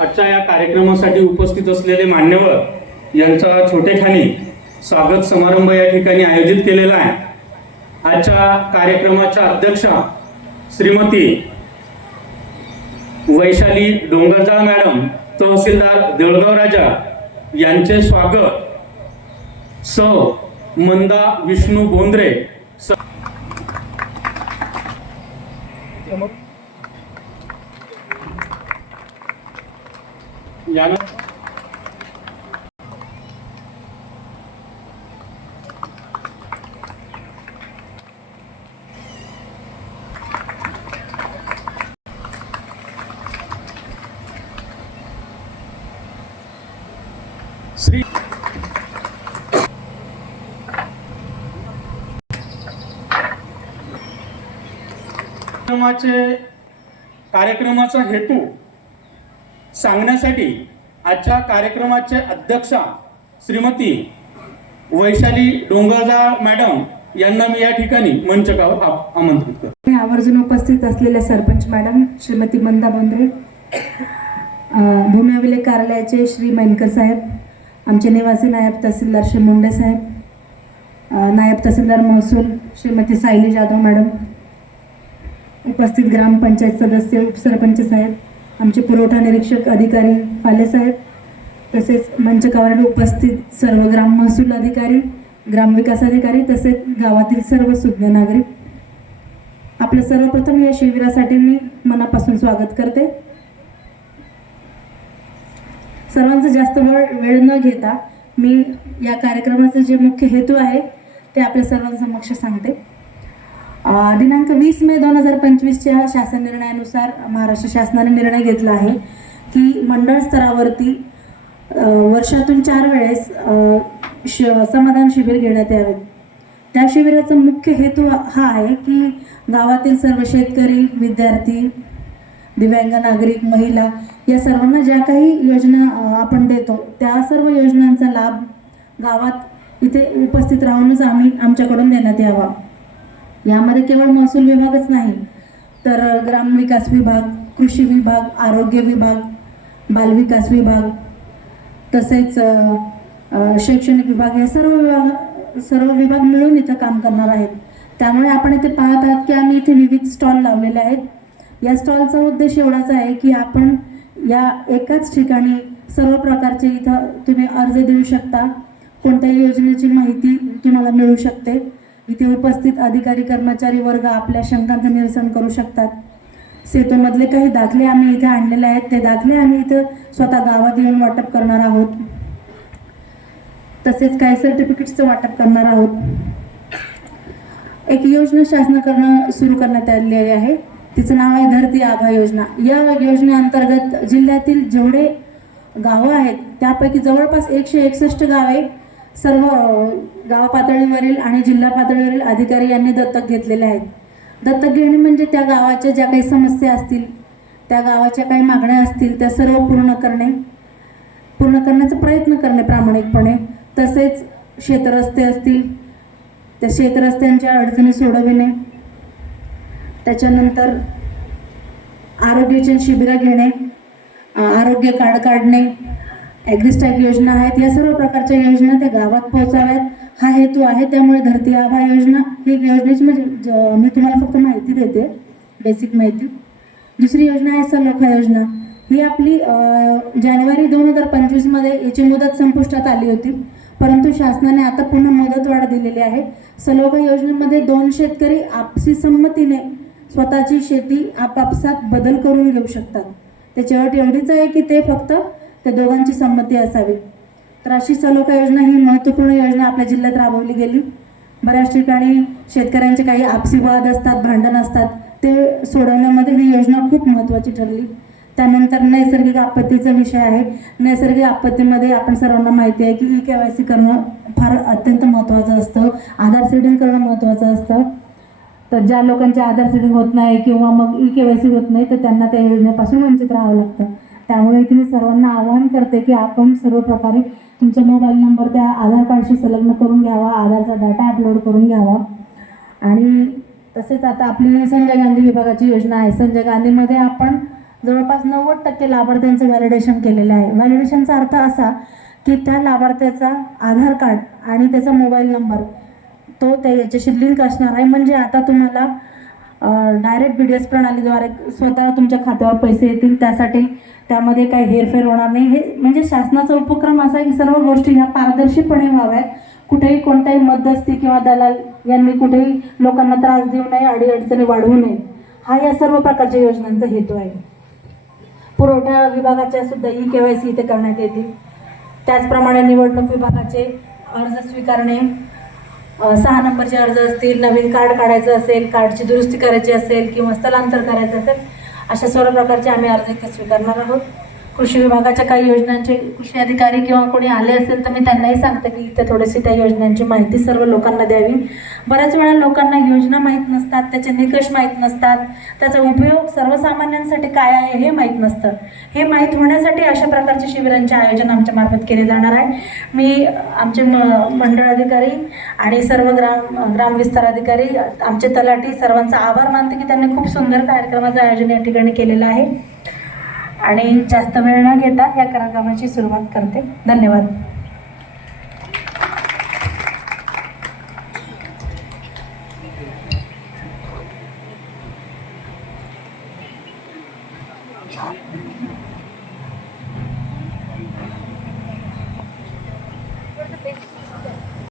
आजच्या या कार्यक्रमासाठी उपस्थित असलेले मान्यवर यांचा छोटेखानी स्वागत समारंभ या ठिकाणी आयोजित केलेला आहे. आजच्या कार्यक्रमाच्या अध्यक्षा श्रीमती वैशाली डोंगरजाळ मॅडम तहसीलदार देळगाव राजा यांचे स्वागत. सौ मंदा विष्णू बोंद्रे स- यानं श्री कार्यक्रमाचा हेतू सांगण्यासाठी आजच्या कार्यक्रमाचे अध्यक्षा श्रीमती वैशाली डोंगरदार मॅडम यांना मी या ठिकाणी मंचकावर आमंत्रित करतो. आवर्जून उपस्थित असलेल्या सरपंच मॅडम श्रीमती मंदा बोंद्रे भूमी अभिलेख कार्यालयाचे श्री मैनकर साहेब आमचे निवासी नायब तहसीलदार श्री मुंडे साहेब नायब तहसीलदार महसूल श्रीमती सायली जाधव मॅडम उपस्थित ग्रामपंचायत सदस्य उपसरपंच साहेब आमचे पुरवठा निरीक्षक अधिकारी फालेसाहेब तसेच मंचकावर उपस्थित सर्व ग्राम महसूल अधिकारी ग्रामविकास अधिकारी तसेच गावातील सर्व सुज्ञ नागरिक. आपलं सर्वप्रथम या शिबिरासाठी मी मनापासून स्वागत करते. सर्वांचं जास्त वेळ वेळ न घेता मी या कार्यक्रमाचा जे मुख्य हेतू आहे ते आपल्या सर्वांसमक्ष सांगते. दिनांक वीस मे दोन हजार पंचवीसच्या शासन निर्णयानुसार महाराष्ट्र शासनाने निर्णय घेतला आहे की मंडळ स्तरावरती वर्षातून चार वेळेस श समाधान शिबिर घेण्यात यावेत त्या शिबिराचा मुख्य हेतू हा आहे की गावातील सर्व शेतकरी विद्यार्थी दिव्यांग नागरिक महिला या सर्वांना ज्या काही योजना आपण देतो त्या सर्व योजनांचा लाभ गावात इथे उपस्थित राहूनच आम्ही आमच्याकडून देण्यात यावा. यामध्ये केवळ महसूल विभागच नाही तर ग्रामविकास विभाग कृषी विभाग आरोग्य विभाग बालविकास विभाग तसेच शैक्षणिक विभाग या सर्व विभाग सर्व विभाग मिळून इथं काम करणार आहेत. त्यामुळे आपण इथे पाहत आहात की आम्ही इथे विविध स्टॉल लावलेले आहेत. या स्टॉलचा उद्देश एवढाच आहे की आपण या एकाच ठिकाणी सर्व प्रकारचे इथं तुम्ही अर्ज देऊ शकता. कोणत्याही योजनेची माहिती तुम्हाला मिळू शकते. इथे उपस्थित अधिकारी कर्मचारी वर्ग आपल्या शंकांचं निरसन करू शकतात. सेतूमधले काही दाखले आम्ही इथे आणलेले आहेत. ते दाखले आम्ही इथं स्वतः गावात येऊन वाटप करणार आहोत. तसेच काही सर्टिफिकेट्सचं वाटप करणार आहोत. एक योजना शासनाकडनं सुरू करण्यात आलेली आहे. तिचं नाव आहे धरती आभा योजना. या योजनेअंतर्गत जिल्ह्यातील जेवढे गावं आहेत त्यापैकी जवळपास एकशे एकसष्ट गावे सर्व गाव पातळीवरील आणि जिल्हा पातळीवरील अधिकारी यांनी दत्तक घेतलेले आहेत. दत्तक घेणे म्हणजे त्या गावाच्या ज्या काही समस्या असतील त्या गावाच्या काही मागण्या असतील त्या सर्व पूर्ण करणे पूर्ण करण्याचा प्रयत्न करणे प्रामाणिकपणे. तसेच शेतरस्ते असतील त्या शेतरस्त्यांच्या अडचणी सोडविणे त्याच्यानंतर आरोग्याची शिबिरं घेणे आरोग्य कार्ड काढणे ॲग्रिस्टॅक योजना आहेत. या सर्व प्रकारच्या योजना त्या गावात पोहोचाव्यात. हा हेतू आहे. त्यामुळे धरती आभा योजना ही योजनेची म्हणजे मी तुम्हाला फक्त माहिती देते. बेसिक माहिती. दुसरी योजना आहे सलोखा योजना. ही आपली जानेवारी दोन हजार पंचवीसमध्ये याची मुदत संपुष्टात आली होती. परंतु शासनाने आता पुन्हा मुदतवाढ दिलेली आहे. सलोखा योजनेमध्ये दोन शेतकरी आपसी संमतीने स्वतःची शेती आपापसात बदल करून घेऊ शकतात. त्याची अट एवढीच आहे की ते फक्त त्या दोघांची संमती असावी. तर अशी सलोखा योजना ही महत्त्वपूर्ण योजना आपल्या जिल्ह्यात राबवली गेली. बऱ्याच ठिकाणी शेतकऱ्यांचे काही आपसी वाद असतात भांडण असतात ते सोडवण्यामध्ये ही योजना खूप महत्त्वाची ठरली. त्यानंतर नैसर्गिक आपत्तीचा विषय आहे. नैसर्गिक आपत्तीमध्ये आपण सर्वांना माहिती आहे की ई के वाय सी करणं फार अत्यंत महत्त्वाचं असतं. आधार सीडिंग करणं महत्त्वाचं असतं. तर ज्या लोकांचे आधार सीडिंग होत नाही किंवा मग ई के वाय सी होत नाही तर त्यांना त्या योजनेपासून वंचित राहावं लागतं. त्यामुळे इथे मी सर्वांना आवाहन करते की आपण सर्व प्रकारे तुमचा मोबाईल नंबर त्या आधार कार्डशी संलग्न करून घ्यावा आधारचा डाटा अपलोड करून घ्यावा. आणि तसेच आता आपली संजय गांधी विभागाची योजना आहे. संजय गांधीमध्ये आपण जवळपास नव्वद टक्के लाभार्थ्यांचं व्हॅलिडेशन केलेलं आहे. व्हॅलिडेशनचा अर्थ असा की त्या लाभार्थ्याचा आधार कार्ड आणि त्याचा मोबाईल नंबर तो त्या याच्याशी लिंक असणार आहे. म्हणजे आता तुम्हाला डायरेक्ट बी डी एस प्रणालीद्वारे स्वतः तुमच्या खात्यावर पैसे येतील त्यासाठी त्यामध्ये काही हेरफेर होणार नाही. हे म्हणजे शासनाचा उपक्रम असा आहे की सर्व गोष्टी ह्या पारदर्शीपणे व्हाव्यात. कुठेही कोणत्याही मध्यस्थी किंवा दलाल यांनी कुठेही लोकांना त्रास देऊ नये अडीअडचणी वाढवू नये. हा या सर्व प्रकारच्या योजनांचा हेतू आहे. पुरवठा विभागाच्या सुद्धा ई के वाय सी इथे करण्यात येतील. त्याचप्रमाणे निवडणूक विभागाचे अर्ज स्वीकारणे सहा नंबरचे अर्ज असतील नवीन कार्ड काढायचं असेल कार्डची दुरुस्ती करायची असेल किंवा स्थलांतर करायचं असेल अशा सर्व प्रकारचे आम्ही अर्ज इथे स्वीकारणार आहोत. कृषी विभागाच्या काही योजनांचे कृषी अधिकारी किंवा कोणी आले असेल तर मी त्यांनाही सांगते की इथे थोडीशी त्या योजनांची माहिती सर्व लोकांना द्यावी. बऱ्याच वेळा लोकांना योजना माहीत नसतात त्याचे निकष माहीत नसतात. त्याचा उपयोग सर्वसामान्यांसाठी काय आहे हे माहीत नसतं. हे माहीत होण्यासाठी अशा प्रकारचे शिबिरांचे आयोजन आमच्या मार्फत केले जाणार आहे. मी आमचे म मंडळ अधिकारी आणि सर्व ग्राम ग्राम विस्तार अधिकारी आमचे तलाठी सर्वांचा आभार मानते की त्यांनी खूप सुंदर कार्यक्रमाचं आयोजन या ठिकाणी केलेलं आहे. आणि जास्त वेळ न घेता या कार्यक्रमाची सुरुवात करते. धन्यवाद.